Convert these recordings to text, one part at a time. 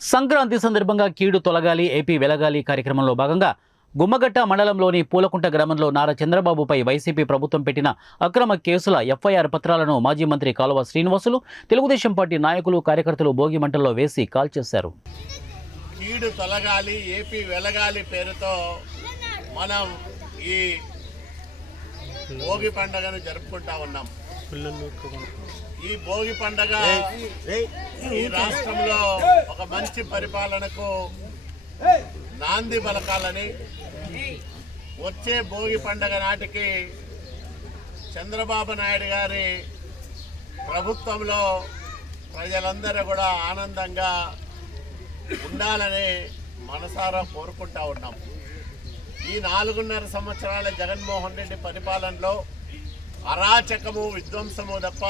సంక్రాంతి సందర్భంగా కీడు తొలగాలి ఏపీ వెలగాలి కార్యక్రమంలో భాగంగా గుమ్మగట్ట మండలంలోని పూలకుంట గ్రామంలో నారా చంద్రబాబుపై వైసీపీ ప్రభుత్వం పెట్టిన అక్రమ కేసుల ఎఫ్ఐఆర్ పత్రాలను మాజీ మంత్రి కాలువ శ్రీనివాసులు తెలుగుదేశం పార్టీ నాయకులు కార్యకర్తలు భోగి మంటల్లో వేసి కాల్చేశారు. కీడు తొలగాలి ఏపీ వెలగాలి పేరుతో మనం ఈ భోగి పండుగను జరుపుకుంటా ఉన్నాం. ఈ భోగి పండుగ ఈ రాష్ట్రంలో ఒక మంచి పరిపాలనకు నాంది పలకాలని, వచ్చే భోగి పండుగ నాటికి చంద్రబాబు నాయుడు గారి ప్రభుత్వంలో ప్రజలందరూ కూడా ఆనందంగా ఉండాలని మనసారా కోరుకుంటా ఉన్నాం. ఈ 4.5 సంవత్సరాల జగన్మోహన్ రెడ్డి పరిపాలనలో అరాచకము విధ్వంసము తప్ప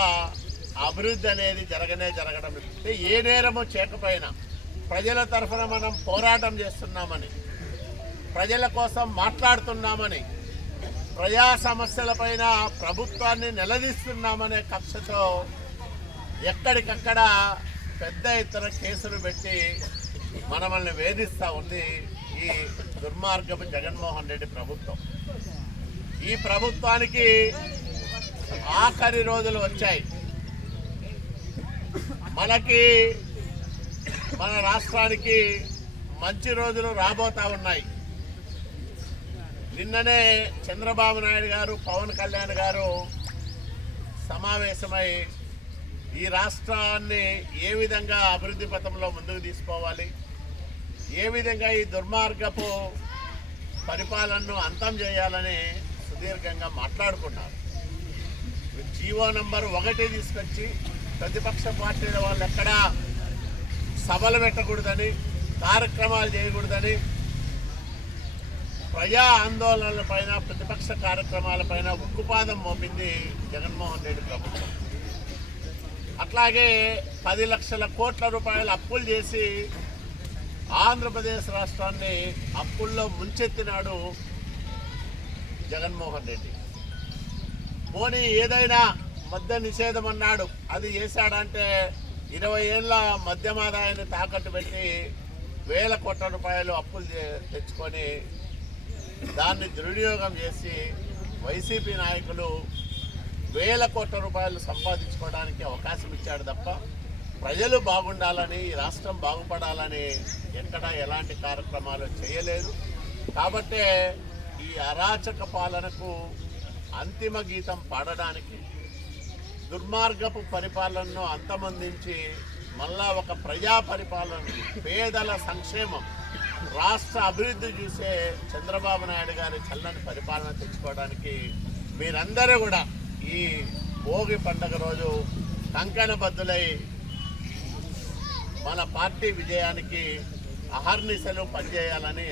అభివృద్ధి అనేది జరగడం లేదు. ఏ నేరము చేయకపోయినా ప్రజల తరఫున మనం పోరాటం చేస్తున్నామని, ప్రజల కోసం మాట్లాడుతున్నామని, ప్రజా సమస్యలపైన ప్రభుత్వాన్ని నిలదీస్తున్నామనే కక్షతో ఎక్కడికక్కడ పెద్ద ఎత్తున కేసులు పెట్టి మనల్ని వేధిస్తూ ఉంది ఈ దుర్మార్గపు జగన్మోహన్ రెడ్డి ప్రభుత్వం. ఈ ప్రభుత్వానికి ఆఖరి రోజులు వచ్చాయి. మన రాష్ట్రానికి మంచి రోజులు రాబోతా ఉన్నాయి. నిన్ననే చంద్రబాబు నాయుడు గారు, పవన్ కళ్యాణ్ గారు సమావేశమై ఈ రాష్ట్రాన్ని ఏ విధంగా అభివృద్ధి పథంలో ముందుకు తీసుకోవాలి, ఏ విధంగా ఈ దుర్మార్గపు పరిపాలనను అంతం చేయాలని సుదీర్ఘంగా మాట్లాడుకున్నారు. జీవో నంబర్ 1 తీసుకొచ్చి ప్రతిపక్ష పార్టీల వాళ్ళు ఎక్కడా సభలు పెట్టకూడదని, కార్యక్రమాలు చేయకూడదని, ప్రజా ఆందోళనలపైన, ప్రతిపక్ష కార్యక్రమాలపైన ఉక్కుపాదం మోపింది జగన్మోహన్ రెడ్డి ప్రభుత్వం. అట్లాగే 10 లక్షల కోట్ల రూపాయలు అప్పులు చేసి ఆంధ్రప్రదేశ్ రాష్ట్రాన్ని అప్పుల్లో ముంచెత్తినాడు జగన్మోహన్ రెడ్డి. పోనీ ఏదైనా మద్య నిషేధం అన్నాడు, అది చేశాడంటే 20 ఏళ్ళ మద్యం ఆదాయాన్ని తాకట్టు పెట్టి 1000 కోట్ల రూపాయలు అప్పులు తెచ్చుకొని దాన్ని దుర్వినియోగం చేసి వైసీపీ నాయకులు 1000 కోట్ల రూపాయలు సంపాదించుకోవడానికి అవకాశం ఇచ్చాడు తప్ప ప్రజలు బాగుండాలని, ఈ రాష్ట్రం బాగుపడాలని ఎక్కడా ఎలాంటి కార్యక్రమాలు చేయలేదు. కాబట్టే ఈ అరాచక పాలనకు అంతిమ గీతం పాడడానికి, దుర్మార్గపు పరిపాలనను అంతమొందించి మళ్ళా ఒక ప్రజా పరిపాలన, పేదల సంక్షేమం, రాష్ట్ర అభివృద్ధి చూసే చంద్రబాబు నాయుడు గారి చల్లని పరిపాలన తెచ్చుకోవడానికి మీరందరూ కూడా ఈ భోగి పండుగ రోజు కంకణబద్దులై మన పార్టీ విజయానికి అహర్నిశలు పనిచేయాలని